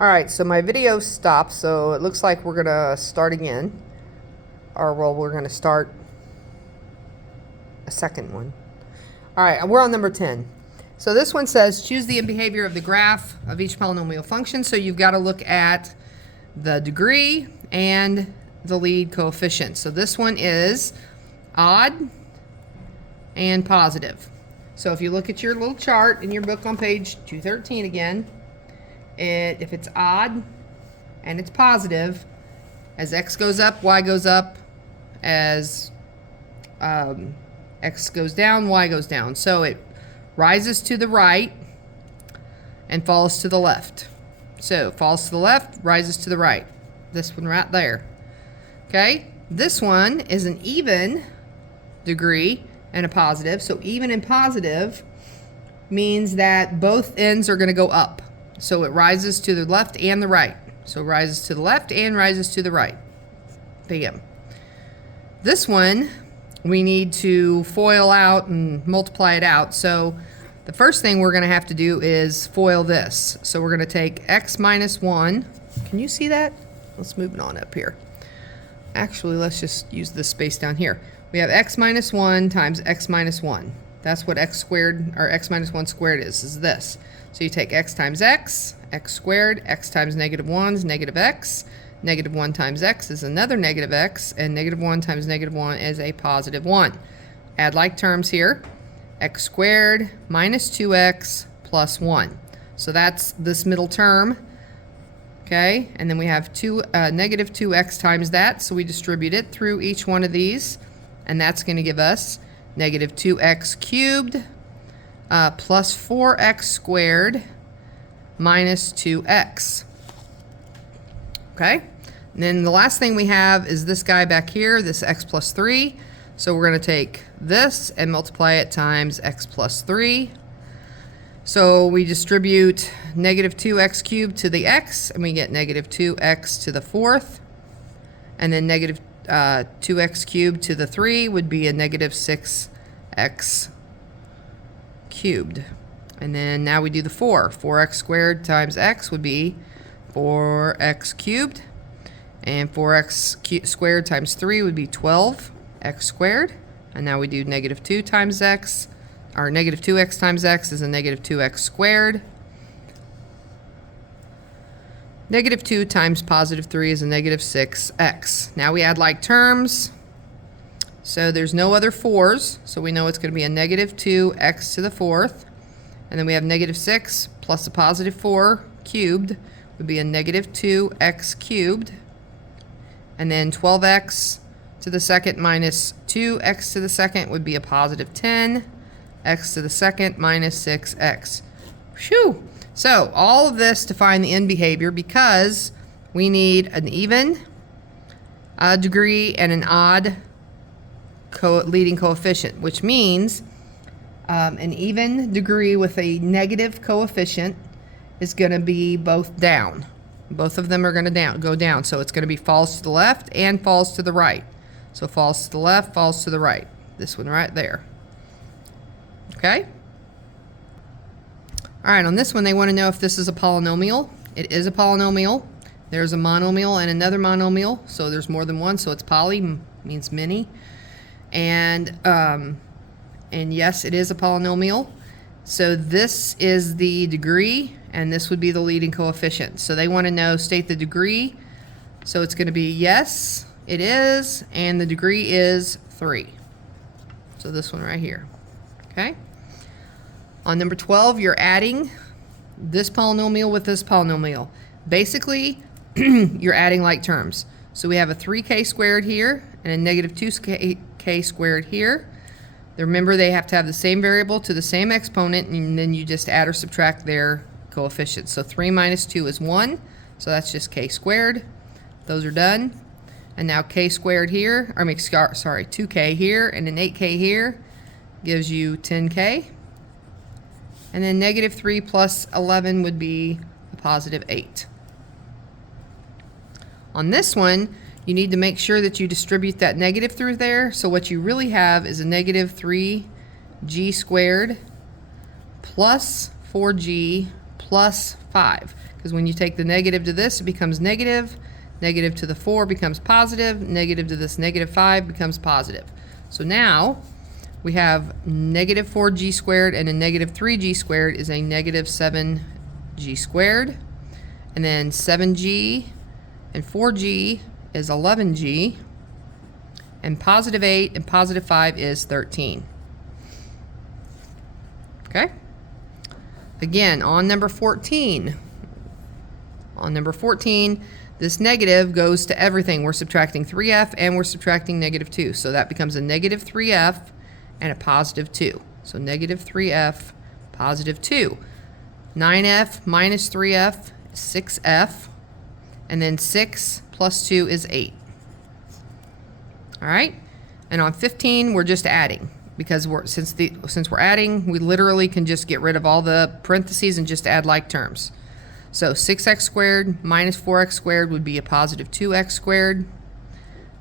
Alright, so my video stopped, so it looks like we're going to start again. Or, well, we're going to start a second one. Alright, we're on number 10. So this one says, choose the end behavior of the graph of each polynomial function. So you've got to look at the degree and the lead coefficient. So this one is odd and positive. So if you look at your little chart in your book on page 213 again, if it's odd and it's positive, as x goes up, y goes up. As x goes down, y goes down. So it rises to the right and falls to the left. So falls to the left, rises to the right. This one right there. Okay, this one is an even degree and a positive. So even and positive means that both ends are going to go up. So it rises to the left and the right. So it rises to the left and rises to the right. Bam. This one, we need to FOIL out and multiply it out. So the first thing we're going to have to do is FOIL this. So we're going to take x minus 1. Can you see that? Let's move it on up here. Actually, let's just use this space down here. We have x minus 1 times x minus 1. That's what x squared, or x minus 1 squared is this. So you take x times x squared, x times negative 1 is negative x, negative 1 times x is another negative x, and negative 1 times negative 1 is a positive 1. Add like terms here, x squared minus 2x plus 1. So that's this middle term, okay? And then we have negative 2x times that, so we distribute it through each one of these, and that's going to give us negative 2x cubed plus 4x squared minus 2x. Okay? And then the last thing we have is this guy back here, this x plus 3. So we're going to take this and multiply it times x plus 3. So we distribute negative 2x cubed to the x, and we get negative 2x to the fourth. And then negative 2x cubed to the 3 would be a negative 6x cubed. And then now we do the 4. 4x squared times x would be 4x cubed. And 4x squared times 3 would be 12x squared. And now we do negative 2 times x, or negative 2x times x is a negative 2x squared. Negative 2 times positive 3 is a negative 6x. Now we add like terms. So there's no other 4's, so we know it's going to be a negative 2x to the fourth. And then we have negative 6 plus a positive 4 cubed would be a negative 2x cubed. And then 12x to the second minus 2x to the second would be a positive 10. X to the second minus 6x. Phew! So all of this to find the end behavior, because we need an even degree and an odd leading coefficient, which means an even degree with a negative coefficient is going to be both down. Both of them are going to go down. So it's going to be falls to the left and falls to the right. So falls to the left, falls to the right. This one right there. Okay? All right, on this one, they want to know if this is a polynomial. It is a polynomial. There's a monomial and another monomial. So there's more than one. So it's poly, means many. And yes, it is a polynomial. So this is the degree, and this would be the leading coefficient. So they want to know, state the degree. So it's going to be yes, it is, and the degree is 3. So this one right here. Okay? On number 12, you're adding this polynomial with this polynomial. Basically, you're adding like terms. So we have a 3k squared here and a negative 2k squared here. Remember, they have to have the same variable to the same exponent, and then you just add or subtract their coefficients. So 3 minus 2 is 1, so that's just k squared. Those are done. And now k squared here, I mean, sorry, 2k here and an 8k here gives you 10k. And then negative 3 plus 11 would be a positive 8. On this one, you need to make sure that you distribute that negative through there. So what you really have is a negative 3g squared plus 4g plus 5. Because when you take the negative to this, it becomes negative. Negative to the 4 becomes positive. Negative to this negative 5 becomes positive. So now we have negative 4g squared, and a negative 3g squared is a negative 7g squared. And then 7g and 4g is 11g. And positive 8 and positive 5 is 13. Okay? Again, on number 14. On number 14, this negative goes to everything. We're subtracting 3f and we're subtracting negative 2. So that becomes a negative 3f and a positive 2. So negative 3f, positive 2. 9f minus 3f is 6f. And then 6 plus 2 is 8. All right? And on 15, we're just adding. Because since we're adding, we literally can just get rid of all the parentheses and just add like terms. So 6x squared minus 4x squared would be a positive 2x squared.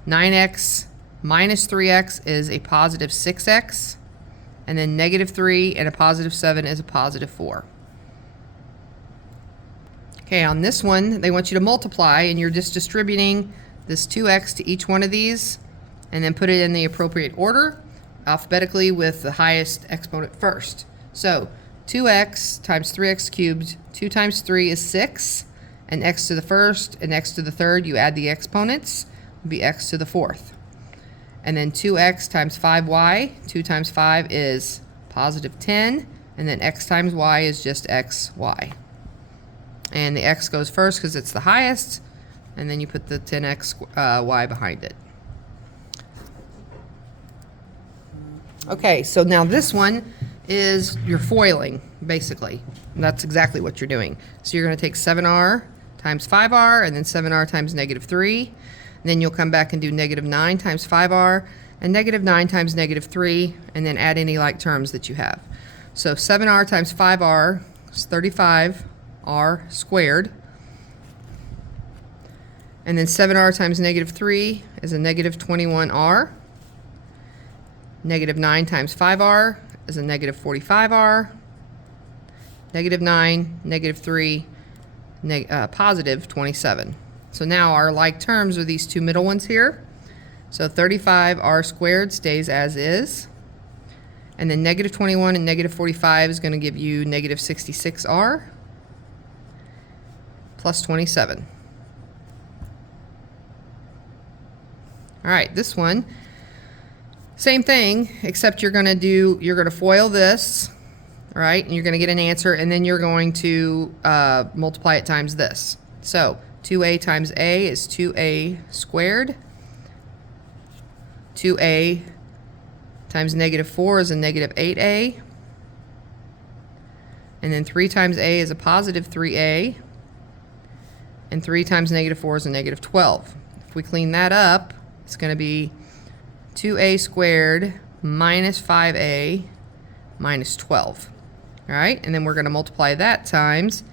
9x minus 3x is a positive 6x. And then negative 3 and a positive 7 is a positive 4. Okay, on this one, they want you to multiply, and you're just distributing this 2x to each one of these, and then put it in the appropriate order, alphabetically with the highest exponent first. So 2x times 3x cubed, 2 times 3 is 6, and x to the first and x to the third, you add the exponents, would be x to the fourth. And then 2x times 5y, 2 times 5 is positive 10, and then x times y is just xy. And the x goes first because it's the highest, and then you put the 10x y behind it. Okay, so now this one is your foiling, basically. And that's exactly what you're doing. So you're going to take 7r times 5r, and then 7r times negative 3. And then you'll come back and do negative 9 times 5r, and negative 9 times negative 3, and then add any like terms that you have. So 7r times 5r is 35r squared. And then 7r times negative 3 is a negative 21r. Negative 9 times 5r is a negative 45r. Negative 9, negative 3, positive 27. So now our like terms are these two middle ones here. So 35r squared stays as is. And then negative 21 and negative 45 is going to give you negative 66r plus 27. All right, this one, same thing, except you're going to foil this, all right, and you're going to get an answer, and then you're going to multiply it times this. So 2a times a is 2a squared. 2a times negative 4 is a negative 8a. And then 3 times a is a positive 3a. And 3 times negative 4 is a negative 12. If we clean that up, it's going to be 2a squared minus 5a minus 12. All right, and then we're going to multiply that times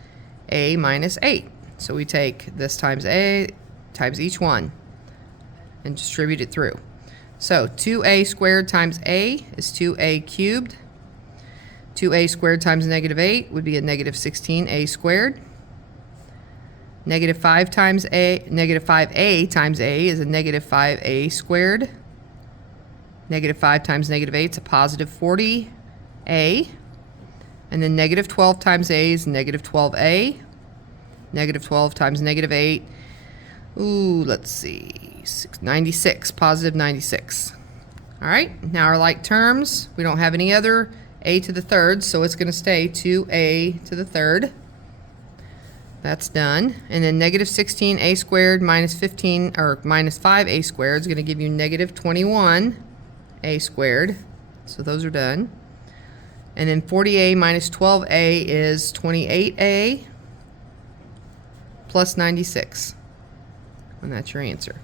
a minus 8. So we take this times a times each one and distribute it through. So 2a squared times a is 2a cubed. 2a squared times negative 8 would be a negative 16a squared. Negative 5 times a, negative 5a times a is a negative 5a squared. Negative 5 times negative 8 is a positive 40a. And then negative 12 times a is negative 12a. Negative 12 times negative 8. Ooh, let's see. 96, positive 96. All right, now our like terms. We don't have any other a to the third, so it's going to stay 2a to the third. That's done. And then negative 16a squared minus 15, or minus 5a squared is going to give you negative 21a squared. So those are done. And then 40a minus 12a is 28a plus 96. And that's your answer.